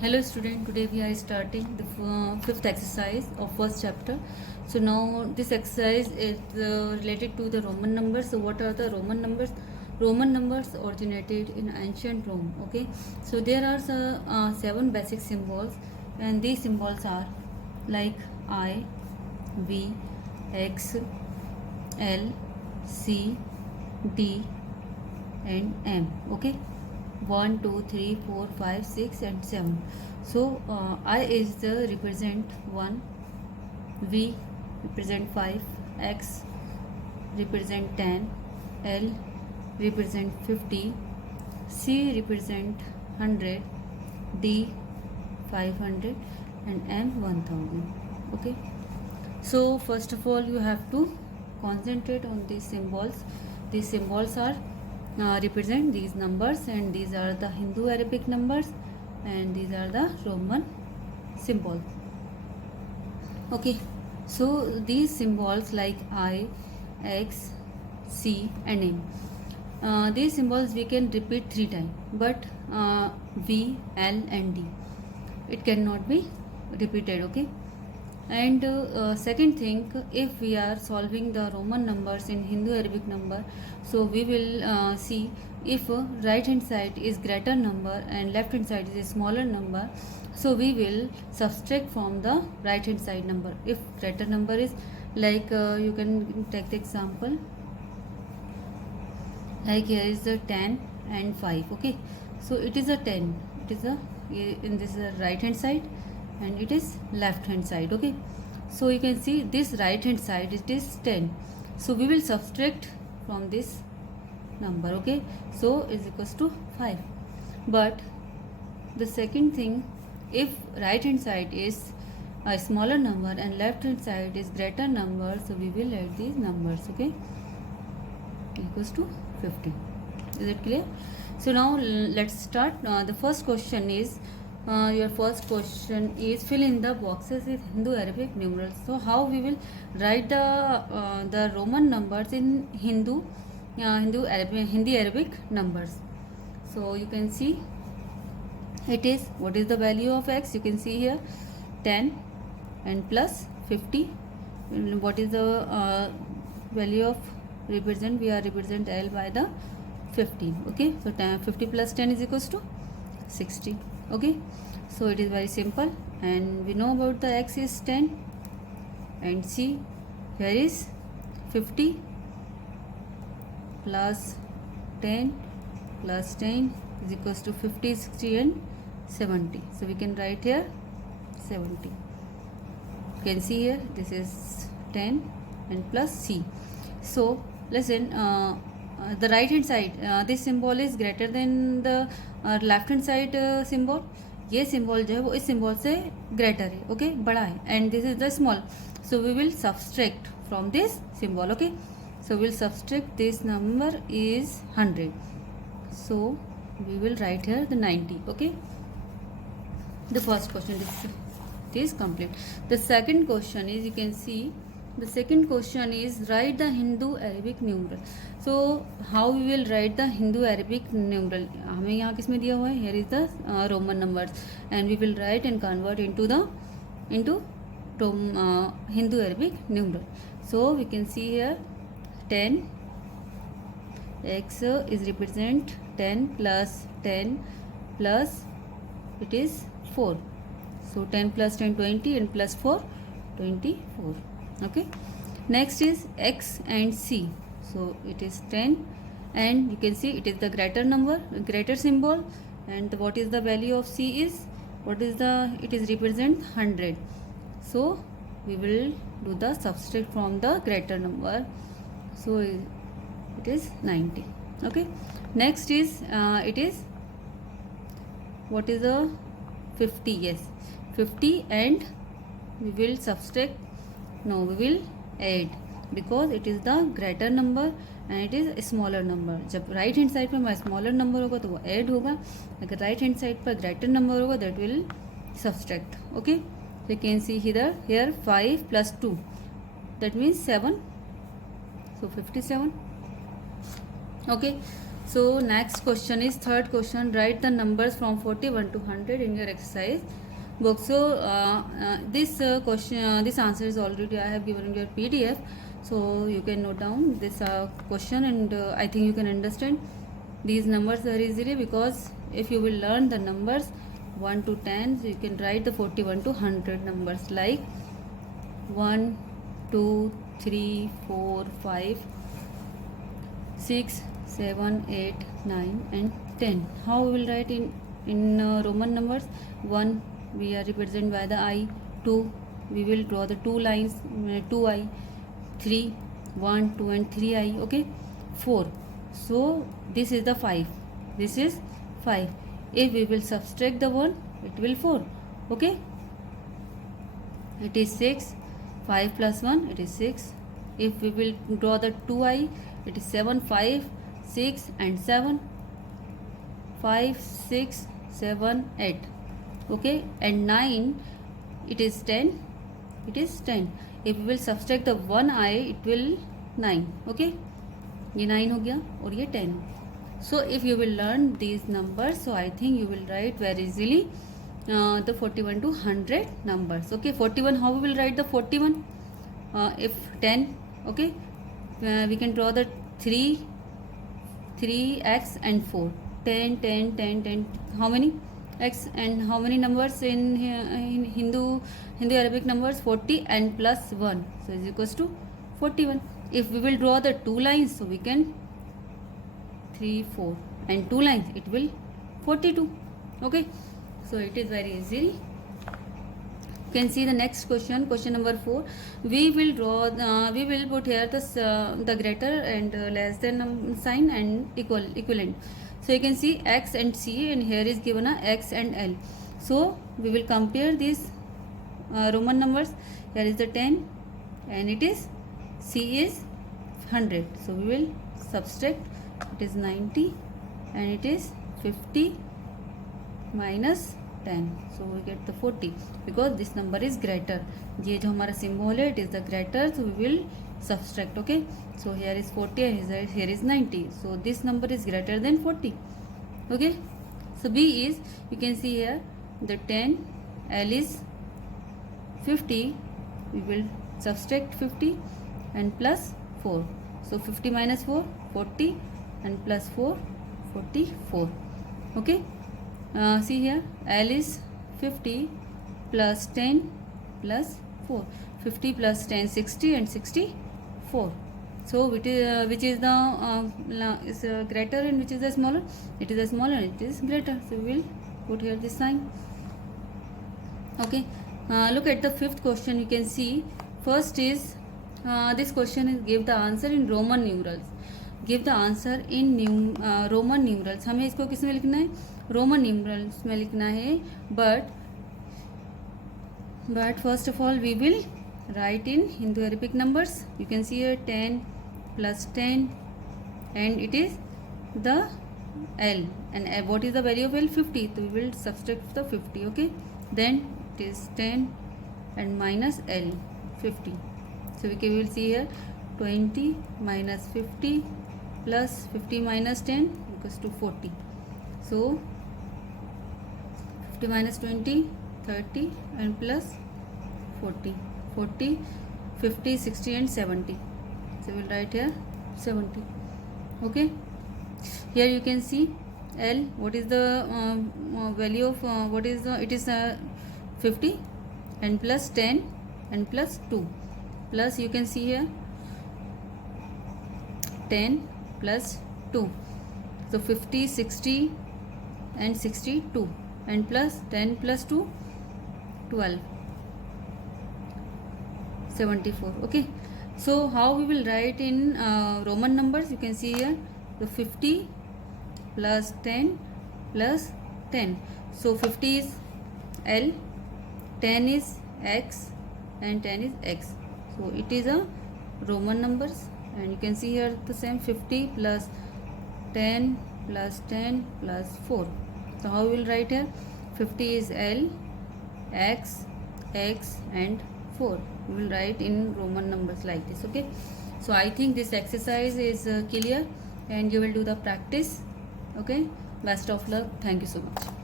Hello student, today we are starting the fifth exercise of first chapter. So now this exercise is related to the Roman numbers. So what are the Roman numbers? Roman numbers originated in ancient Rome. Okay, so there are seven basic symbols, and these symbols are like I, V, X, L, C, D, and M. Okay, 1 2 3 4 5 6 and 7. So I is the represent 1, V represent 5, X represent 10, L represent 50, C represent 100, D 500, and M 1000. Okay, so first of all you have to concentrate on these symbols. These symbols are represent these numbers, and these are the Hindu Arabic numbers, and these are the Roman symbol. Okay, so these symbols like I, X, C, and M, these symbols we can repeat 3 times, but V, L, and D, it cannot be repeated. Okay, and second thing, if we are solving the Roman numbers in Hindu Arabic number, so we will see if right hand side is greater number and left hand side is a smaller number, so we will subtract from the right hand side number. If greater number is like you can take the example like here is the 10 and 5. Okay, so it is a 10, it is a in this right hand side, and it is left hand side. Okay, so you can see this right hand side it is 10, so we will subtract from this number. Okay, so is equals to 5. But the second thing, if right hand side is a smaller number and left hand side is greater number, so we will add these numbers. Okay, equals to 50. Is it clear? So now let's start. The first question is your first question is fill in the boxes with Hindu Arabic numerals. So how we will write the Roman numbers in Hindi Arabic numbers. So you can see it is, what is the value of X? You can see here 10 and plus 50. What is the value of represent? We are represent L by the 15. Okay, so 50 plus 10 is equals to 60. Okay, so it is very simple, and we know about the X is 10, and C here is 50 plus 10 plus 10 is equals to 50, 60, and 70. So we can write here 70. You can see here this is 10 and plus C. So listen, the right hand side this symbol is greater than the left hand side symbol. ये symbol जो है वो इस symbol से greater है. Okay, बड़ा है, and this is the small. So we will subtract from this symbol. Okay, so will subtract this number is 100. So we will write here the 90. Okay, the first question is complete. The second question is, you can see the second question is write the Hindu Arabic numeral. So how we will write the Hindu Arabic numeral? हमें यहाँ किस में दिया हुआ है? Here is the Roman numbers, and we will write and convert into Hindu Arabic numeral. So we can see here 10 X is represent 10 plus 10 plus it is 4. So 10 plus 10 20, and plus 4 24. Okay, next is X and C. So it is 10, and you can see it is the greater number, greater symbol, and what is the value of C is, what is the, it is represent 100. So we will do the subtract from the greater number. So it is 90. Okay, next is it is, what is the 50? Yes, 50, and we will subtract, no, we will add, because it is the greater number and it is a smaller number. जब right hand side पर smaller number होगा तो वो add होगा, अगर right hand side पर greater number होगा that will subtract. Okay, so you can see here 5 plus 2, that means 7, so 57. Okay, So next question is third question. Write the numbers from 41 to 100 in your exercise book. So this question, this answer is already I have given in your PDF. So you can note down this question, and I think you can understand these numbers very easily, because if you will learn the numbers 1 to 10, so you can write the 41 to 100 numbers like 1, 2, 3, 4, 5, 6, 7, 8, 9 and 10. How we will write in Roman numbers? 1 we are represented by the I. 2 we will draw the two lines, 2I. 3, 1, 2 and 3I. Okay. 4, so this is the 5, this is 5. If we will subtract the 1, it will 4. Okay, it is 6. 5 plus 1, it is 6. If we will draw the 2I, it is 7, 5, 6 and 7. 5, 6, 7, 8. Okay, and 9, it is 10. It is 10. If we will subtract the 1I, it will 9. Okay, ये 9 हो गया और ये 10. So if you will learn these numbers, so I think you will write very easily the 41 to 100 numbers. Okay, 41, how we will write the 41? If 10, okay, we can draw the 3x and 4. 10, 10, 10, 10. How many x and how many numbers in Hindu Arabic numbers? 40 and plus 1, so is equals to 41. If we will draw the two lines, so we can 3, 4 and two lines, it will 42. Okay, so it is very easy. You can see the next question, question number 4. We will draw we will put here the greater and less than sign and equivalent. So you can see x and c, and here is given a x and l. So we will compare these Roman numbers. Here is the 10 and it is c is 100. So we will subtract, it is 90 and it is 50 minus 10. So we get the 40 because this number is greater. ये जो हमारा symbol है, it is the greater, so we will subtract. Okay, so here is 40 and here is 90. So this number is greater than 40. Okay, so B is, you can see here the 10, L is 50. We will subtract 50 and plus 4. So 50 minus 4, 40 and plus 4, 44. Okay, see here L is 50 plus 10 plus 4. 50 plus 10, 60 and 64. So which is the is greater and which is the smaller? It is the smaller, it is greater. So we will put here this sign. Okay, look at the fifth question. You can see first is this question is give the answer in Roman numerals. Give the answer in Roman numerals. हमें इसको किस में लिखना है? Roman numerals में लिखना है. But first of all we will write in Hindu Arabic numbers. You can see here 10 plus 10 and it is the L, and what is the value of L? 50. So we will subtract the 50. Okay, then it is 10 and minus L, 50. So we will see here 20 minus 50 plus 50 minus 10 equals to 40. So 50 minus 20, 30 and plus 40, 40, 50, 60 and 70. So we will write here 70. Okay, here you can see L, what is the value of what is the, it is 50 and plus 10 and plus 2, plus you can see here 10 plus 2. So 50, 60 and 62 and plus 10 plus 2, 12, 74. Okay, so how we will write in Roman numbers? You can see here the 50 plus 10 plus 10. So 50 is L, 10 is X and 10 is X. So it is a Roman numbers, and you can see here the same 50 plus 10 plus 10 plus 4. So how we will write here? 50 is L, X, X and 4. We will write in Roman numbers like this. Okay, so I think this exercise is clear. and you will do the practice. Okay, best of luck. Thank you so much.